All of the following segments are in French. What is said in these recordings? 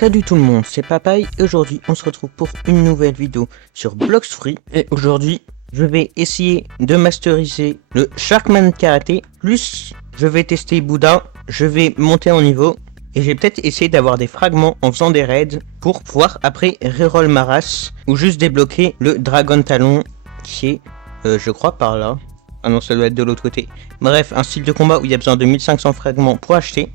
Salut tout le monde, c'est Papaye et aujourd'hui on se retrouve pour une nouvelle vidéo sur Blox Free. Et aujourd'hui je vais essayer de masteriser le Sharkman Karaté, plus je vais tester Bouddha, je vais monter en niveau et j'ai peut-être essayé d'avoir des fragments en faisant des raids pour pouvoir après reroll ma race ou juste débloquer le Dragon Talon qui est je crois par là. Ah non, ça doit être de l'autre côté. Bref, un style de combat où il y a besoin de 1500 fragments pour acheter.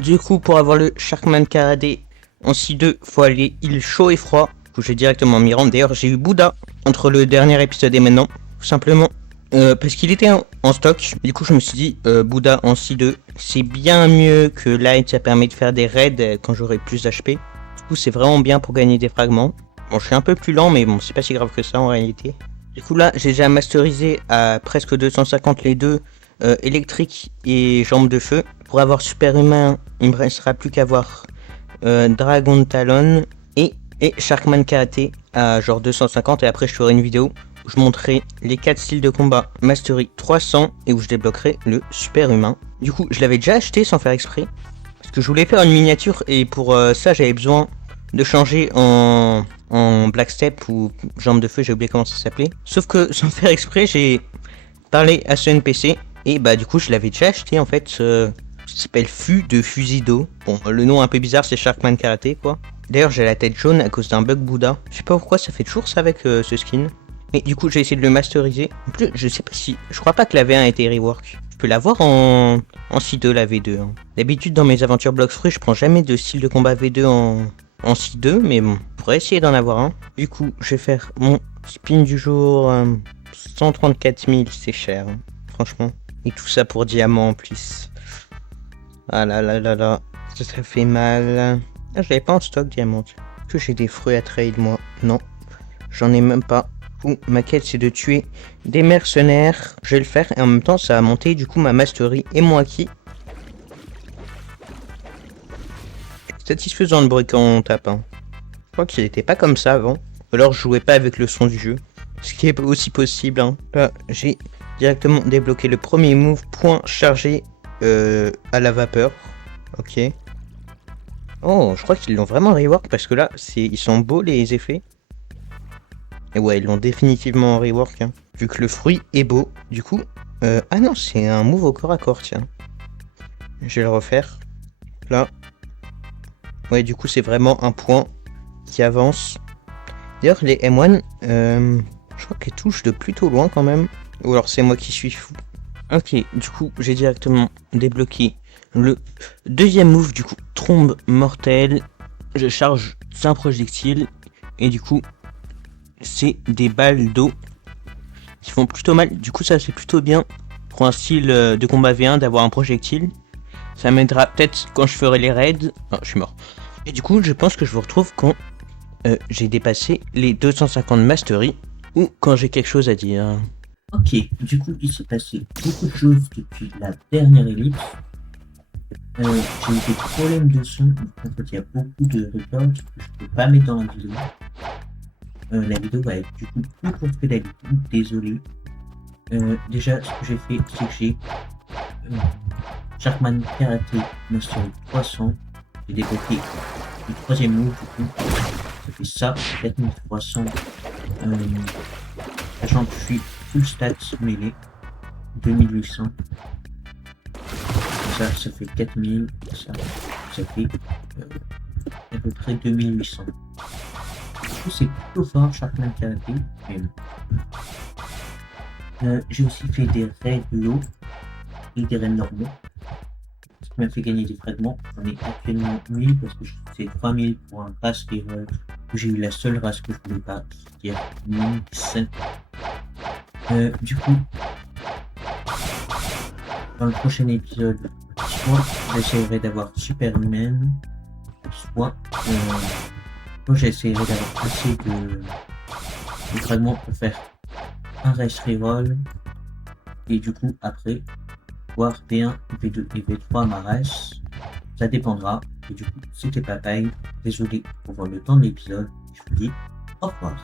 Du coup, pour avoir le Sharkman Karaté en C2, faut aller île chaud et froid. Du coup, j'ai directement m'y rendre. D'ailleurs, j'ai eu Bouddha entre le dernier épisode et maintenant. Tout simplement parce qu'il était en stock. Du coup, je me suis dit, Bouddha en C2, c'est bien mieux que Light. Ça permet de faire des raids quand j'aurai plus d'HP. Du coup, c'est vraiment bien pour gagner des fragments. Bon, je suis un peu plus lent, mais bon, c'est pas si grave que ça en réalité. Du coup, là, j'ai déjà masterisé à presque 250 les deux, électrique et jambes de feu. Pour avoir super humain, il me restera plus qu'à avoir Dragon Talon et Sharkman Karaté à genre 250 et après je ferai une vidéo où je montrerai les 4 styles de combat Mastery 300 et où je débloquerai le super humain. Du coup je l'avais déjà acheté sans faire exprès parce que je voulais faire une miniature et pour ça j'avais besoin de changer en Black Step ou jambe de feu, j'ai oublié comment ça s'appelait. Sauf que sans faire exprès j'ai parlé à ce NPC et bah du coup je l'avais déjà acheté en fait. Ça s'appelle Fu de fusil d'eau. Bon, le nom un peu bizarre, c'est Sharkman Karaté, quoi. D'ailleurs, j'ai la tête jaune à cause d'un bug Bouddha. Je sais pas pourquoi ça fait toujours ça avec ce skin. Mais du coup, j'ai essayé de le masteriser. En plus, je sais pas si... Je crois pas que la V1 a été rework. Je peux l'avoir en C2, la V2. Hein. D'habitude, dans mes aventures Blox Free, je prends jamais de style de combat V2 en C2. Mais bon, je pourrais essayer d'en avoir un. Du coup, je vais faire mon spin du jour. 134 000, c'est cher. Hein, franchement. Et tout ça pour diamant en plus. Ah là là là là, ça fait mal. Ah, je l'avais pas en stock diamant. Que j'ai des fruits à trade moi? Non, j'en ai même pas. Ouh, ma quête c'est de tuer des mercenaires. Je vais le faire et en même temps ça va monter du coup ma mastery et mon acquis. Satisfaisant le bruit quand on tape. Hein. Je crois qu'il était pas comme ça avant. Ou alors je jouais pas avec le son du jeu. Ce qui est aussi possible. Hein. Là j'ai directement débloqué le premier move, point chargé. À la vapeur. Ok. Oh, je crois qu'ils l'ont vraiment rework parce que là, ils sont beaux les effets. Et ouais, ils l'ont définitivement rework. Hein, vu que le fruit est beau. Du coup, ah non, c'est un move au corps à corps, tiens. Je vais le refaire. Là. Ouais, du coup, c'est vraiment un point qui avance. D'ailleurs, les M1, je crois qu'elles touchent de plutôt loin quand même. Ou alors c'est moi qui suis fou. Ok, du coup, j'ai directement débloqué le deuxième move, du coup, trombe mortelle. Je charge 5 projectiles et du coup, c'est des balles d'eau qui font plutôt mal. Du coup, ça c'est plutôt bien pour un style de combat V1 d'avoir un projectile. Ça m'aidera peut-être quand je ferai les raids. Oh, je suis mort. Et du coup, je pense que je vous retrouve quand j'ai dépassé les 250 mastery ou quand j'ai quelque chose à dire. Ok, du coup, il s'est passé beaucoup de choses depuis la dernière ellipse. J'ai eu des problèmes de son, donc en fait, il y a beaucoup de records que je peux pas mettre dans la vidéo. La vidéo va être du coup plus courte que d'habitude, désolé. Déjà, ce que j'ai fait, c'est que j'ai Sharkman Karaté Mastery 300. J'ai débloqué le troisième move, du coup, ça fait ça, 4300. Sachant que je suis full stats mêlé, 2800. Ça fait 4000, ça fait à peu près 2800. Du coup, c'est plutôt fort, Sharkman Karaté. J'ai aussi fait des raids low et des raids normaux. Ce qui m'a fait gagner des fragments. J'en ai actuellement 1000 parce que c'est 3000 pour un race reroll où j'ai eu la seule race que je voulais pas, c'est-à-dire Minx. Du coup, dans le prochain épisode, soit j'essaierai d'avoir Superman, soit j'essaierai d'avoir assez de fragments pour faire un race reroll et du coup après voir V1, V2 et V3 ma race. Ça dépendra. Et du coup, c'était Papaye. Désolé pour le temps de l'épisode. Je vous dis au revoir.